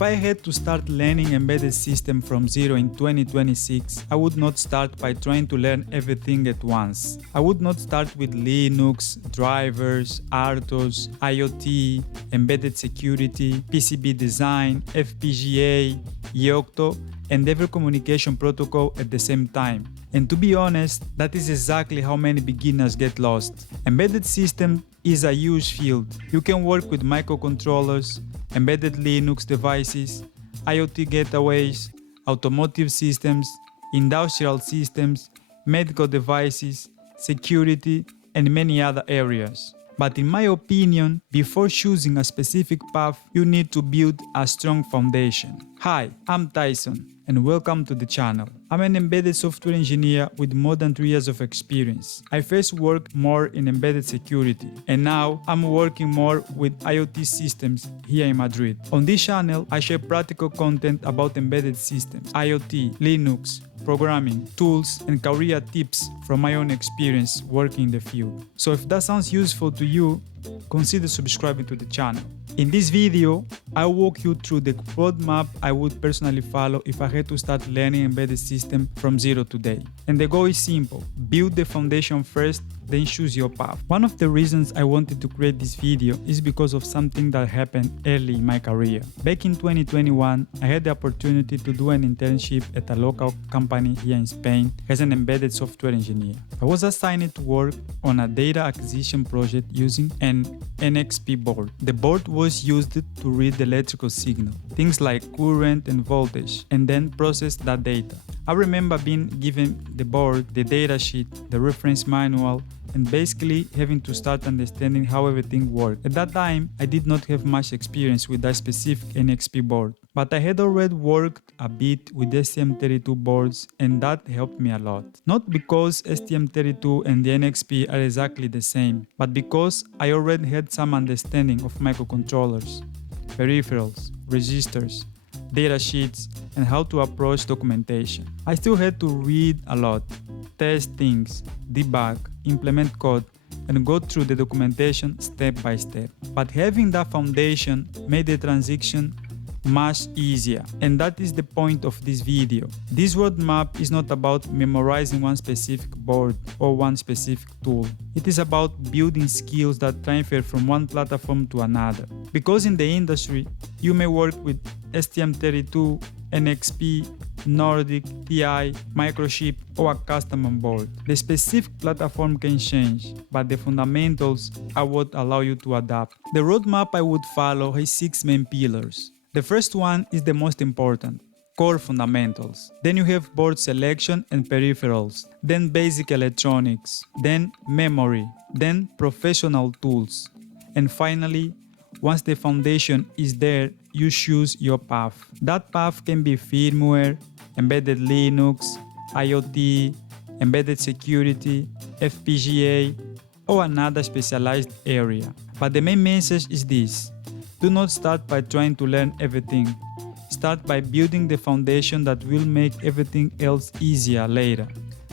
If I had to start learning embedded system from zero in 2026, I would not start by trying to learn everything at once. I would not start with Linux, drivers, RTOS, IoT, embedded security, PCB design, FPGA, Yocto, and every communication protocol at the same time. And to be honest, that is exactly how many beginners get lost. Embedded system is a huge field. You can work with microcontrollers, embedded Linux devices, IoT gateways, automotive systems, industrial systems, medical devices, security, and many other areas. But in my opinion, before choosing a specific path, you need to build a strong foundation. Hi, I'm Tyson, and welcome to the channel. I'm an embedded software engineer with more than 3 years of experience. I first worked more in embedded security, and now I'm working more with IoT systems here in Madrid. On this channel, I share practical content about embedded systems, IoT, Linux, programming, tools, and career tips from my own experience working in the field. So if that sounds useful to you, consider subscribing to the channel. In this video, I'll walk you through the roadmap I would personally follow if I had to start learning embedded system from zero today. And the goal is simple: build the foundation first, then choose your path. One of the reasons I wanted to create this video is because of something that happened early in my career. Back in 2021, I had the opportunity to do an internship at a local company here in Spain as an embedded software engineer. I was assigned to work on a data acquisition project using an NXP board. The board was used to read the electrical signal, things like current and voltage, and then process that data. I remember being given the board, the datasheet, the reference manual, and basically having to start understanding how everything worked. At that time, I did not have much experience with that specific NXP board, but I had already worked a bit with STM32 boards, and that helped me a lot. Not because STM32 and the NXP are exactly the same, but because I already had some understanding of microcontrollers, peripherals, registers, datasheets, and how to approach documentation. I still had to read a lot, test things, debug, implement code, and go through the documentation step by step. But having that foundation made the transition much easier, and that is the point of this video. This roadmap is not about memorizing one specific board or one specific tool. It is about building skills that transfer from one platform to another. Because in the industry, you may work with STM32, NXP, Nordic, TI, microchip, or a custom on board. The specific platform can change, but the fundamentals are what allow you to adapt. The roadmap I would follow has 6 main pillars. The first one is the most important: core fundamentals. Then you have board selection and peripherals, then basic electronics, then memory, then professional tools. And finally, once the foundation is there, you choose your path. That path can be firmware, embedded Linux, IoT, embedded security, FPGA, or another specialized area. But the main message is this: do not start by trying to learn everything. Start by building the foundation that will make everything else easier later.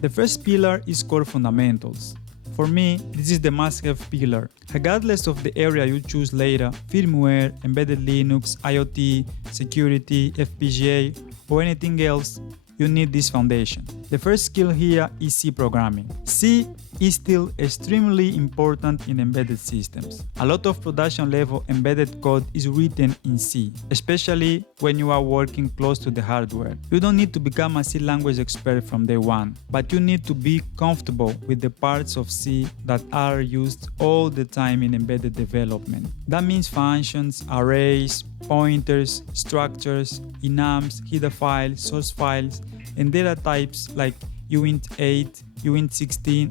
The first pillar is core fundamentals. For me, this is the must-have pillar. Regardless of the area you choose later, firmware, embedded Linux, IoT, security, FPGA, or anything else, you need this foundation. The first skill here is C programming. C is still extremely important in embedded systems. A lot of production level embedded code is written in C, especially when you are working close to the hardware. You don't need to become a C language expert from day one, but you need to be comfortable with the parts of C that are used all the time in embedded development. That means functions, arrays, pointers, structures, enums, header files, source files, and data types like uint8, uint16,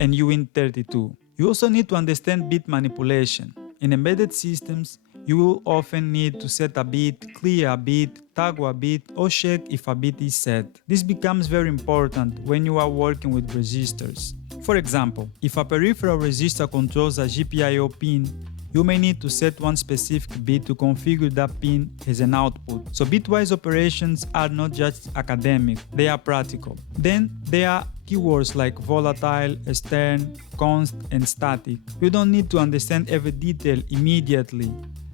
and uint32. You also need to understand bit manipulation. In embedded systems, you will often need to set a bit, clear a bit, tag a bit, or check if a bit is set. This becomes very important when you are working with registers. For example, if a peripheral register controls a GPIO pin, you may need to set one specific bit to configure that pin as an output. So bitwise operations are not just academic, they are practical. Then there are keywords like volatile, extern, const, and static. You don't need to understand every detail immediately,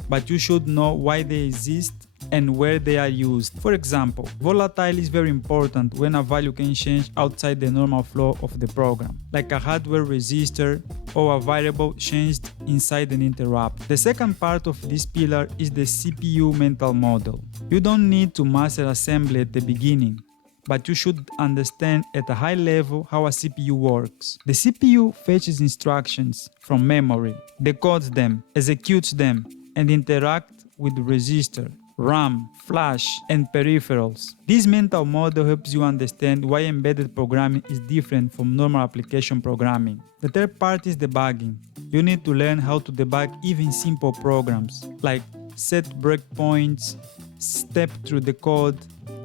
but you should know why they exist and where they are used. For example, volatile is very important when a value can change outside the normal flow of the program, like a hardware resistor or a variable changed inside an interrupt. The second part of this pillar is the CPU mental model. You don't need to master assembly at the beginning, but you should understand at a high level how a CPU works. The CPU fetches instructions from memory, decodes them, executes them, and interacts with the register, RAM, flash, and peripherals. This mental model helps you understand why embedded programming is different from normal application programming. The third part is debugging. You need to learn how to debug even simple programs, like set breakpoints, step through the code,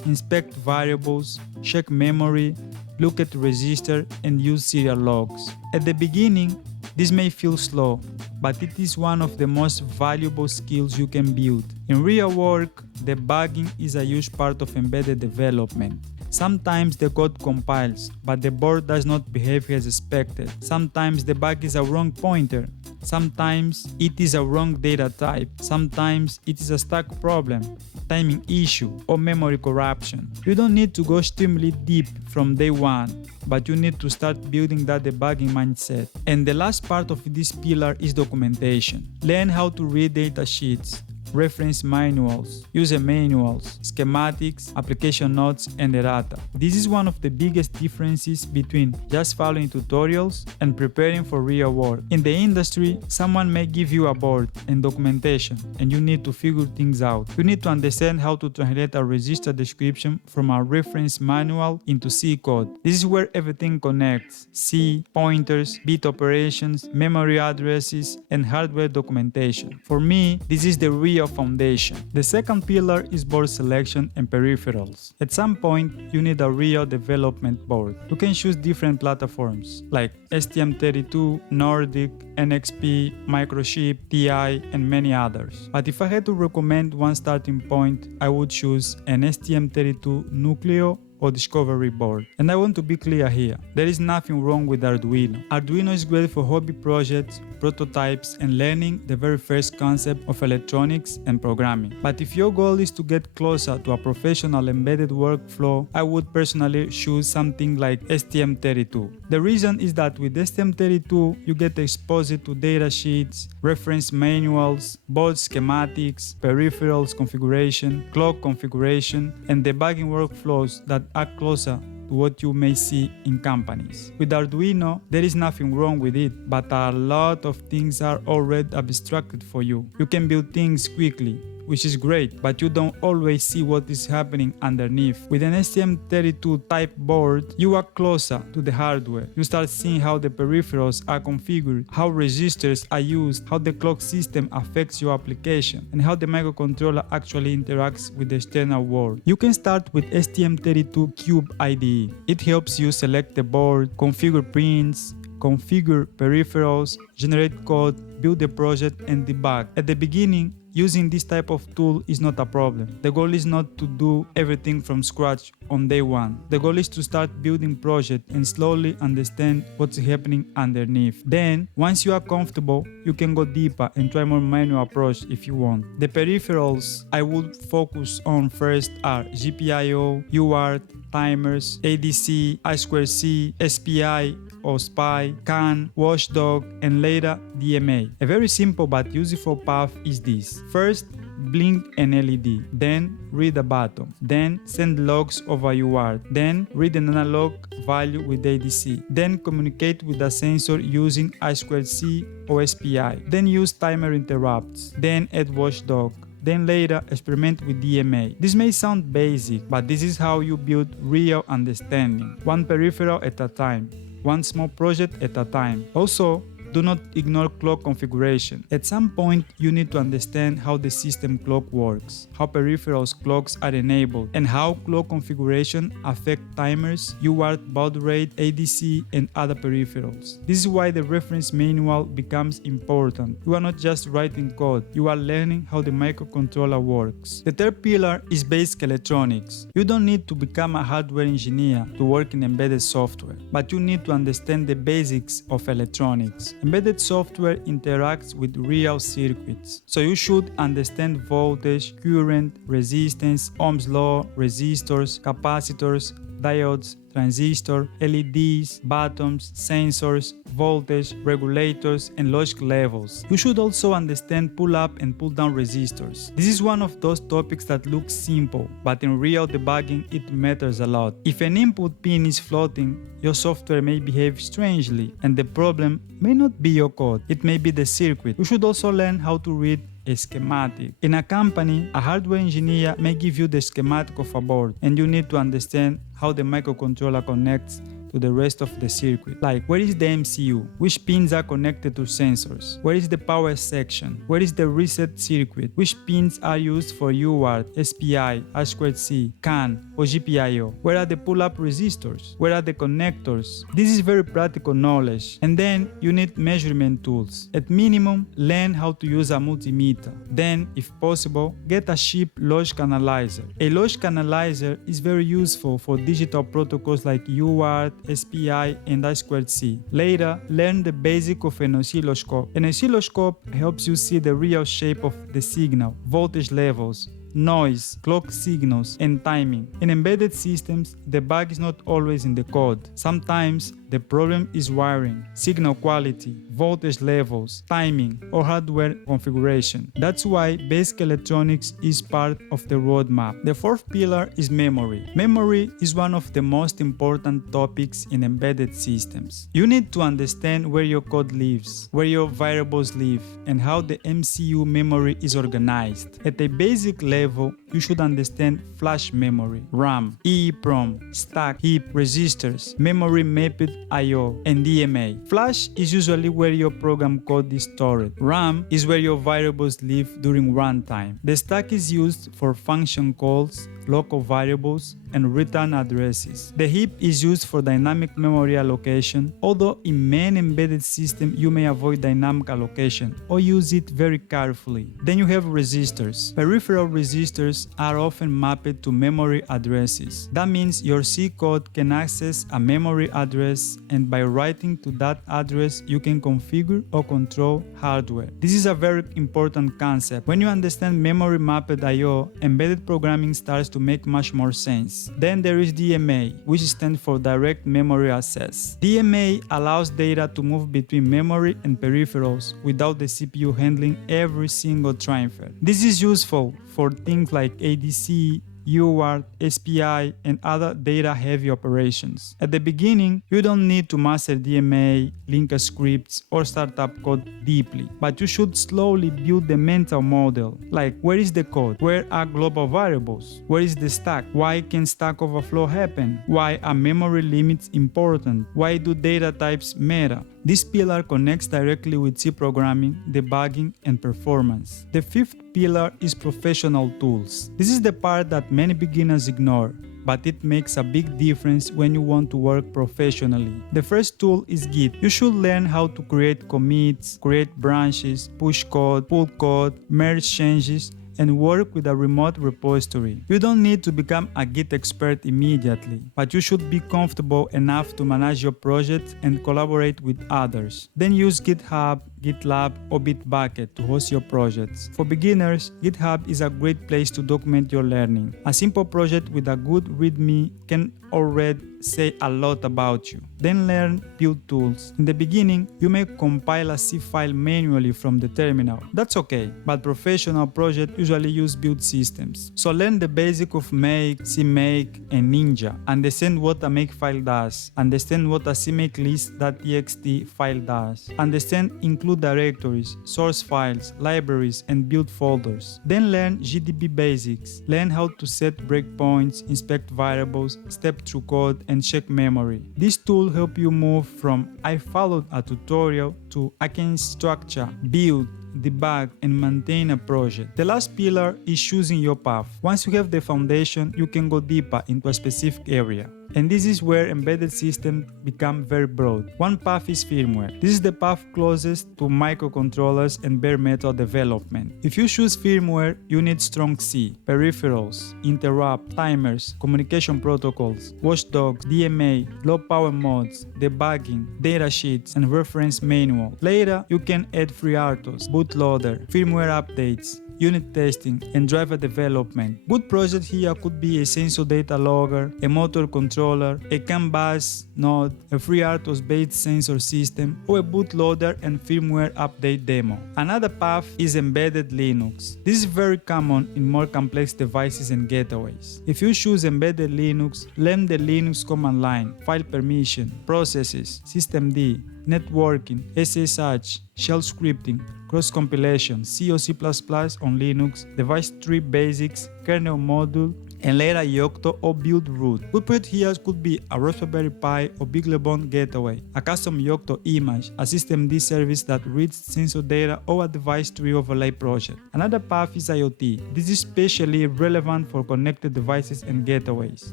inspect variables, check memory, look at register, and use serial logs. At the beginning, this may feel slow, but it is one of the most valuable skills you can build. In real work, debugging is a huge part of embedded development. Sometimes the code compiles, but the board does not behave as expected. Sometimes the bug is a wrong pointer. Sometimes it is a wrong data type. Sometimes it is a stack problem, timing issue, or memory corruption. You don't need to go extremely deep from day one, but you need to start building that debugging mindset. And the last part of this pillar is documentation. Learn how to read data sheets, reference manuals, user manuals, schematics, application notes, and errata. This is one of the biggest differences between just following tutorials and preparing for real work. In the industry, someone may give you a board and documentation, and you need to figure things out. You need to understand how to translate a register description from a reference manual into C code. This is where everything connects: C, pointers, bit operations, memory addresses, and hardware documentation. For me, this is the real foundation. The second pillar is board selection and peripherals. At some point, you need a real development board. You can choose different platforms like STM32, Nordic, NXP, Microchip, TI, and many others. But if I had to recommend one starting point, I would choose an STM32 Nucleo or Discovery board. And I want to be clear here, there is nothing wrong with Arduino. Arduino is great for hobby projects, prototypes, and learning the very first concept of electronics and programming. But if your goal is to get closer to a professional embedded workflow, I would personally choose something like STM32. The reason is that with STM32, you get exposed to data sheets, reference manuals, board schematics, peripherals configuration, clock configuration, and debugging workflows that are closer to what you may see in companies. With Arduino, there is nothing wrong with it, but a lot of things are already abstracted for you. You can build things quickly, which is great, but you don't always see what is happening underneath. With an STM32 type board, you are closer to the hardware. You start seeing how the peripherals are configured, how registers are used, how the clock system affects your application, and how the microcontroller actually interacts with the external world. You can start with STM32 Cube IDE. It helps you select the board, configure pins, configure peripherals, generate code, build a project, and debug. At the beginning, using this type of tool is not a problem. The goal is not to do everything from scratch on day one. The goal is to start building project and slowly understand what's happening underneath. Then, once you are comfortable, you can go deeper and try more manual approach if you want. The peripherals I would focus on first are GPIO, UART, timers, ADC, I2C, SPI or SPI, CAN, watchdog, and later DMA. A very simple but useful path is this. First, blink an LED, then read a button, then send logs over UART, then read an analog value with ADC, then communicate with a sensor using I2C or SPI, then use timer interrupts, then add watchdog, then later experiment with DMA. This may sound basic, but this is how you build real understanding, one peripheral at a time, one small project at a time. Also, do not ignore clock configuration. At some point, you need to understand how the system clock works, how peripherals clocks are enabled, and how clock configuration affect timers, UART, baud rate, ADC, and other peripherals. This is why the reference manual becomes important. You are not just writing code, you are learning how the microcontroller works. The third pillar is basic electronics. You don't need to become a hardware engineer to work in embedded software, but you need to understand the basics of electronics. Embedded software interacts with real circuits, so you should understand voltage, current, resistance, Ohm's law, resistors, capacitors, diodes, transistors, LEDs, buttons, sensors, voltage, regulators, and logic levels. You should also understand pull-up and pull-down resistors. This is one of those topics that looks simple, but in real debugging it matters a lot. If an input pin is floating, your software may behave strangely, and the problem may not be your code, it may be the circuit. You should also learn how to read a schematic. In a company, a hardware engineer may give you the schematic of a board, and you need to understand how the microcontroller connects to the rest of the circuit. Like, where is the MCU? Which pins are connected to sensors? Where is the power section? Where is the reset circuit? Which pins are used for UART, SPI, I2C, CAN, or GPIO? Where are the pull-up resistors? Where are the connectors? This is very practical knowledge. And then you need measurement tools. At minimum, learn how to use a multimeter. Then, if possible, get a cheap logic analyzer. A logic analyzer is very useful for digital protocols like UART, SPI, and I2C. Later, learn the basic of an oscilloscope. An oscilloscope helps you see the real shape of the signal, voltage levels, noise, clock signals, and timing. In embedded systems, the bug is not always in the code. Sometimes the problem is wiring, signal quality, voltage levels, timing, or hardware configuration. That's why basic electronics is part of the roadmap. The fourth pillar is memory. Memory is one of the most important topics in embedded systems. You need to understand where your code lives, where your variables live, and how the MCU memory is organized. At a basic level, you should understand flash memory, RAM, EEPROM, stack, heap, registers, memory mapped I/O, and DMA. Flash is usually where your program code is stored. RAM is where your variables live during runtime. The stack is used for function calls, local variables, and return addresses. The heap is used for dynamic memory allocation, although in many embedded systems you may avoid dynamic allocation or use it very carefully. Then you have resistors. Peripheral resistors are often mapped to memory addresses. That means your C code can access a memory address, and by writing to that address you can configure or control hardware. This is a very important concept. When you understand memory mapped I/O, embedded programming starts to make much more sense. Then there is DMA, which stands for Direct Memory Access. DMA allows data to move between memory and peripherals without the CPU handling every single transfer. This is useful for things like ADC, UART, SPI, and other data-heavy operations. At the beginning, you don't need to master DMA, linker scripts, or startup code deeply, but you should slowly build the mental model, like where is the code, where are global variables, where is the stack, why can stack overflow happen, why are memory limits important, why do data types matter. This pillar connects directly with C programming, debugging, and performance. The fifth pillar is professional tools. This is the part that many beginners ignore, but it makes a big difference when you want to work professionally. The first tool is Git. You should learn how to create commits, create branches, push code, pull code, merge changes, and work with a remote repository. You don't need to become a Git expert immediately, but you should be comfortable enough to manage your project and collaborate with others. Then use GitHub, GitLab, or Bitbucket to host your projects. For beginners, GitHub is a great place to document your learning. A simple project with a good README can already say a lot about you. Then learn build tools. In the beginning, you may compile a C file manually from the terminal. That's okay, but professional projects usually use build systems. So learn the basic of make, CMake, and Ninja. Understand what a make file does. Understand what a CMake list.txt file does. Understand include directories, source files, libraries, and build folders. Then learn GDB basics. Learn how to set breakpoints, inspect variables, step through code, and check memory. This tool helps you move from I followed a tutorial to I can structure, build, debug, and maintain a project. The last pillar is choosing your path. Once you have the foundation, you can go deeper into a specific area. And this is where embedded systems become very broad. One path is firmware. This is the path closest to microcontrollers and bare metal development. If you choose firmware, you need strong C, peripherals, interrupt, timers, communication protocols, watchdogs, DMA, low power modes, debugging, datasheets, and reference manual. Later, you can add FreeRTOS, bootloader, firmware updates, unit testing, and driver development. Good project here could be a sensor data logger, a motor controller, a CAN bus node, a FreeRTOS based sensor system, or a bootloader and firmware update demo. Another path is embedded Linux. This is very common in more complex devices and gateways. If you choose embedded Linux, learn the Linux command line, file permission, processes, systemd, networking, SSH, shell scripting, cross-compilation, C or C++ on Linux, device tree basics, kernel module, and later Yocto or build root. Good project here could be a Raspberry Pi or Big LeBron gateway, a custom Yocto image, a systemd service that reads sensor data, or a device tree overlay project. Another path is IoT. This is especially relevant for connected devices and gateways.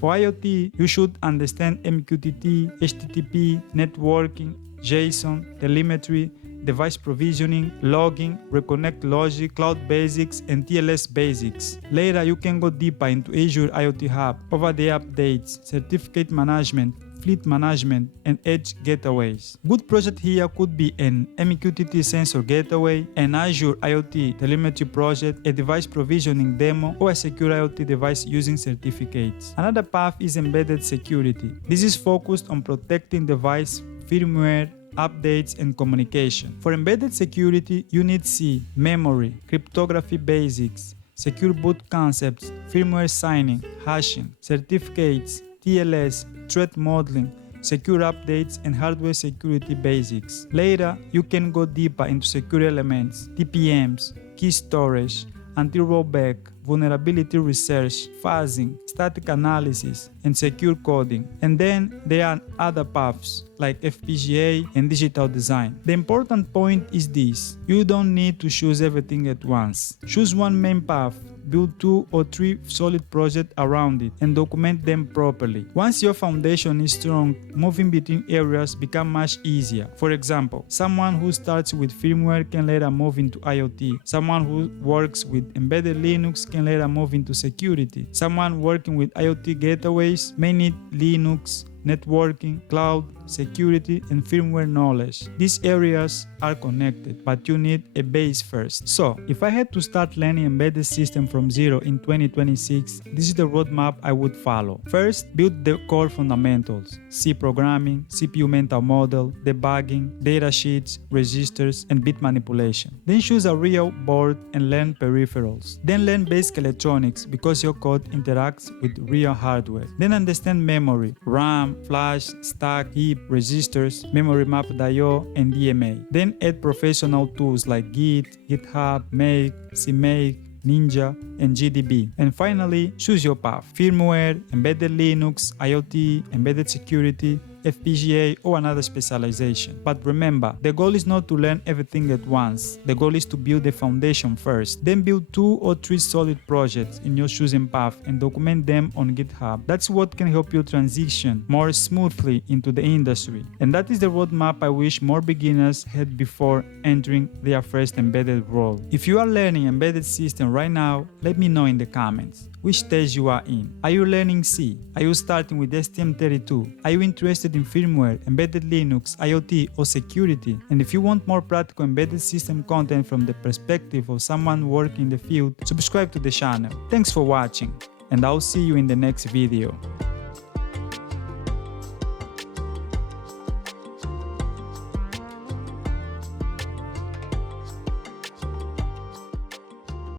For IoT, you should understand MQTT, HTTP, networking, JSON, telemetry, device provisioning, logging, reconnect logic, cloud basics, and TLS basics. Later, you can go deeper into Azure IoT Hub, over-the-air updates, certificate management, fleet management, and edge gateways. Good project here could be an MQTT sensor gateway, an Azure IoT telemetry project, a device provisioning demo, or a secure IoT device using certificates. Another path is embedded security. This is focused on protecting device, firmware, updates, and communication. For embedded security, you need C, memory, cryptography basics, secure boot concepts, firmware signing, hashing, certificates, TLS, threat modeling, secure updates, and hardware security basics. Later, you can go deeper into secure elements, TPMs, key storage, anti-rollback, vulnerability research, fuzzing, static analysis, and secure coding. And then there are other paths like FPGA and digital design. The important point is this: you don't need to choose everything at once. Choose one main path, build 2 or 3 solid projects around it, and document them properly. Once your foundation is strong, moving between areas becomes much easier. For example, someone who starts with firmware can later move into IoT. Someone who works with embedded Linux can later move into security. Someone working with IoT gateways may need Linux, networking, cloud, security, and firmware knowledge. These areas are connected, but you need a base first. So, if I had to start learning embedded system from zero in 2026, this is the roadmap I would follow. First, build the core fundamentals: C programming, CPU mental model, debugging, datasheets, registers, and bit manipulation. Then choose a real board and learn peripherals. Then learn basic electronics because your code interacts with real hardware. Then understand memory, RAM, flash, stack, heap, registers, memory mapped I/O, and DMA. Then add professional tools like Git, GitHub, Make, CMake, Ninja, and GDB. And finally, choose your path: firmware, embedded Linux, IoT, embedded security, FPGA, or another specialization. But remember, the goal is not to learn everything at once. The goal is to build a foundation first, then build 2 or 3 solid projects in your chosen path and document them on GitHub. That's what can help you transition more smoothly into the industry. And that is the roadmap I wish more beginners had before entering their first embedded role. If you are learning embedded system right now, let me know in the comments which stage you are in. Are you learning C? Are you starting with STM32? Are you interested in firmware, embedded Linux, IoT, or security? And if you want more practical embedded system content from the perspective of someone working in the field, subscribe to the channel. Thanks for watching, and I'll see you in the next video.